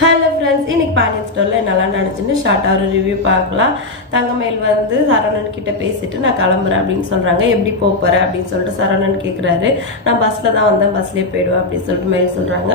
Hello friends இன்னைக்கு பாண்டியன் ஸ்டோரில் என்னெல்லாம் நினச்சின்னு ஷார்ட்டாக ஒரு ரிவ்யூ பார்க்கலாம். தங்கமயில் வந்து சரவணன் கிட்ட பேசிட்டு நான் கிளம்புறேன் அப்படின்னு சொல்கிறாங்க எப்படி போக போகிறேன் அப்படின்னு சொல்லிட்டு சரவணன் கேட்குறாரு நான் பஸ்ஸில் தான் வந்தேன் பஸ்லேயே போயிடுவேன் அப்படின்னு சொல்லிட்டு மயில் சொல்கிறாங்க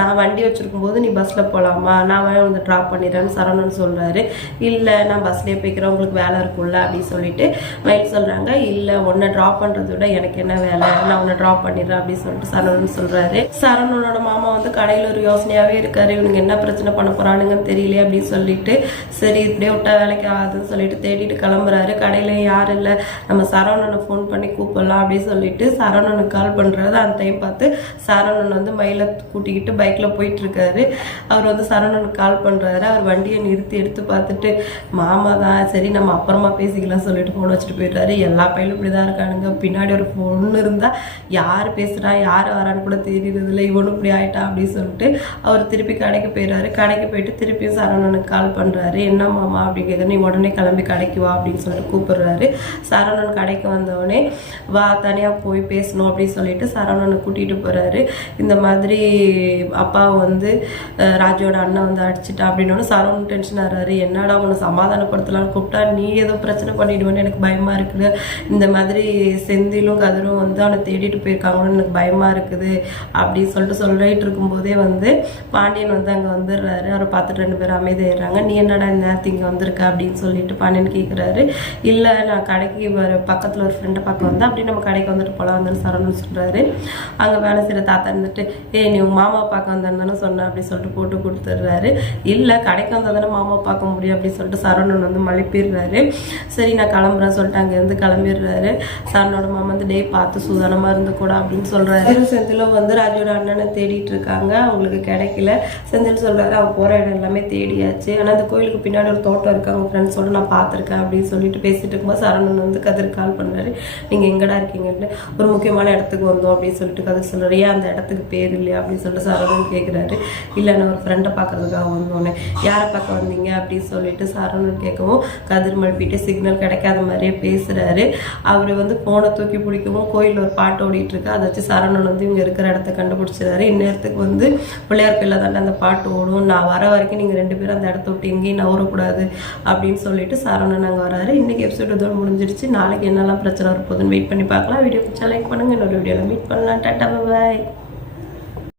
நான் வண்டி வச்சுருக்கும் போது நீ பஸ்ஸில் போகலாமா நான் வந்து ட்ராப் பண்ணிடுறேன்னு சரவணன் சொல்கிறாரு இல்லை நான் பஸ்லேயே போய்க்கிறேன் உங்களுக்கு வேலை இருக்கும்ல அப்படின்னு சொல்லிட்டு மயில் சொல்கிறாங்க இல்லை உன்னை ட்ராப் பண்ணுறத விட எனக்கு என்ன வேலை? நான் உன்னை ட்ராப் பண்ணிடுறேன் அப்படின்னு சொல்லிட்டு சரவணன் சொல்கிறாரு சரவணனோட மாமா வந்து கடையில் ஒரு யோசனையாகவே இருக்காரு. இவனுங்க என்ன பிரச்சனை பண்ண போறானுங்கன்னு தெரியல அப்படின்னு சொல்லிட்டு சரி இப்படியே விட்டா வேலைக்கு ஆகுதுன்னு சொல்லிட்டு தேடிட்டு கிளம்புறாரு. கடையில யாரும் இல்லை. நம்ம சரவணனை ஃபோன் பண்ணி கூப்பிடலாம் அப்படின்னு சொல்லிட்டு சரவணனுக்கு கால் பண்றாரு. அந்த டைம் பார்த்து சரவணன் வந்து மயில கூட்டிக்கிட்டு பைக்ல போயிட்டு இருக்காரு. அவர் வந்து சரவணனுக்கு கால் பண்றாரு. அவர் வண்டியை நிறுத்தி எடுத்து பார்த்துட்டு மாமா தான் சரி நம்ம அப்புறமா பேசிக்கலாம் சொல்லிட்டு ஃபோன் வச்சுட்டு போயிட்டாரு எல்லா பையனும் இப்படிதான் இருக்கானுங்க. பின்னாடி ஒரு பொண்ணு இருந்தா யார் பேசுறா யார் வரான்னு கூட தெரியறது இல்லை இவனும் இப்படி ஆயிட்டா அப்படின்னு சொல்லிட்டு அவர் திருப்பி கடைக்கு போயிடுறாரு. கடைக்கு போயிட்டு திருப்பியும் சரவணனுக்கு கால் பண்ணுறாரு என்ன மாமா அப்படி கேட்க நீ உடனே கிளம்பி கடைக்கு வா அப்படின்னு சொல்லிட்டு கூப்பிடுறாரு. சரவணன் கடைக்கு வந்தவொடனே வா தனியாக போய் பேசணும் அப்படின்னு சொல்லிட்டு சரவணனை கூட்டிகிட்டு போகிறாரு இந்த மாதிரி அப்பாவை வந்து ராஜோட அண்ணன் வந்து அடிச்சிட்டா அப்படின்னு சரவணன் டென்ஷன் ஆறாரு. என்னடா உன்னை சமாதானப்படுத்தலாம்னு கூப்பிட்டா? நீ ஏதோ பிரச்சனை பண்ணிடுவேன்னு எனக்கு பயமாக இருக்குது. இந்த மாதிரி செந்திலும் கதிரும் வந்து அவனை தேடிட்டு போயிருக்காங்கன்னு எனக்கு பயமாக இருக்குது. அப்படின்னு சொல்லிட்டு சொல்லிட்டு இருக்கும்போதே வந்து பாண்டியன் வந்து அங்க வந்துடுறாரு. அவரை பார்த்துட்டு ரெண்டு பேரும் அமைதியாயிடுறாங்க. நீ என்னடா இந்த நேரத்து இங்கே வந்திருக்க? அப்படின்னு சொல்லிட்டு பாண்டியன் கேட்குறாரு இல்லை நான் கடைக்கு வர பக்கத்தில் ஒரு ஃப்ரெண்டை பார்க்க வந்தேன். அப்படி நம்ம கடைக்கு வந்துட்டு போகலாம் வந்து சரவணன் சொல்கிறாரு அங்கே வேலை செய்கிற தாத்தா இருந்துட்டு ஏய் நீ உங்கள் மாமா பார்க்க வந்தேன்னு சொன்ன? அப்படின்னு சொல்லிட்டு போட்டு கொடுத்துட்றாரு. இல்லை கடைக்கு வந்தா தானே மாமா பார்க்க முடியும். அப்படின்னு சொல்லிட்டு சரவணன் வந்து மழுப்பிடுறாரு. சரி நான் கிளம்புறேன் சொல்லிட்டு அங்கேருந்து கிளம்பிடுறாரு. சரணோட மாமா வந்து டே பார்த்து சுதானமாக இருந்து கூட அப்படின்னு சொல்கிறாரு செந்திலும் வந்து ராஜோட அண்ணனை தேடிட்டு இருக்காங்க. அவங்களுக்கு கிடைக்கல. செந்தில் சொல்கிறாரு அவன் போகிற இடம் எல்லாமே தேடியாச்சு. ஆனால் அந்த கோயிலுக்கு பின்னாடி ஒரு தோட்டம் இருக்கு அவங்க ஃப்ரெண்ட்ஸோட நான் பார்த்துருக்கேன் அப்படின்னு சொல்லிட்டு பேசிட்டு இருக்கும்போது சரவணன் வந்து கதிர் கால் பண்ணார். நீங்கள் எங்கடா இருக்கீங்கன்னு? ஒரு முக்கியமான இடத்துக்கு வந்தோம் அப்படின்னு சொல்லிட்டு கதிர் சொல்றாரு. ஏன் அந்த இடத்துக்கு பேர் இல்லையா? அப்படின்னு சொல்லிட்டு சரவணன் கேட்குறாரு இல்லை நான் ஒரு ஃப்ரெண்டை பார்க்கறதுக்காக வந்தோன்னே. யாரை பார்க்க வந்தீங்க? அப்படின்னு சொல்லிட்டு சரவணன் கேட்கவும் கதிர் மழுப்பிட்டு சிக்னல் கிடைக்காத மாதிரியே பேசுகிறாரு அவர் வந்து போனை தூக்கி பிடிக்கவும் கோயிலில் ஒரு பாட்டு ஓடிட்டு இருக்கு. அதை வச்சு சரவணன் வந்து இவங்க இருக்கிற இடத்த கண்டுபிடிச்சிடாரு இந்நேரத்துக்கு வந்து பிள்ளையார் கோயிலில் தாண்டி அந்த பாட்டு போகணும். நான் வர வரைக்கும் நீங்கள் ரெண்டு பேரும் அந்த இடத்த விட்டு எங்கேயும் நவரக்கூடாது அப்படின்னு சொல்லிட்டு சரவணன் அங்கே வராரு. இன்றைக்கி எபிசோட் இதோட முடிஞ்சிடுச்சு நாளைக்கு என்னெல்லாம் பிரச்சனை வரப்போகுதுன்னு வெயிட் பண்ணி பார்க்கலாம். வீடியோ பிடிச்சா லைக் பண்ணுங்க. இன்னொரு வீடியோவில் மீட் பண்ணலாம். டாட்டா பாய்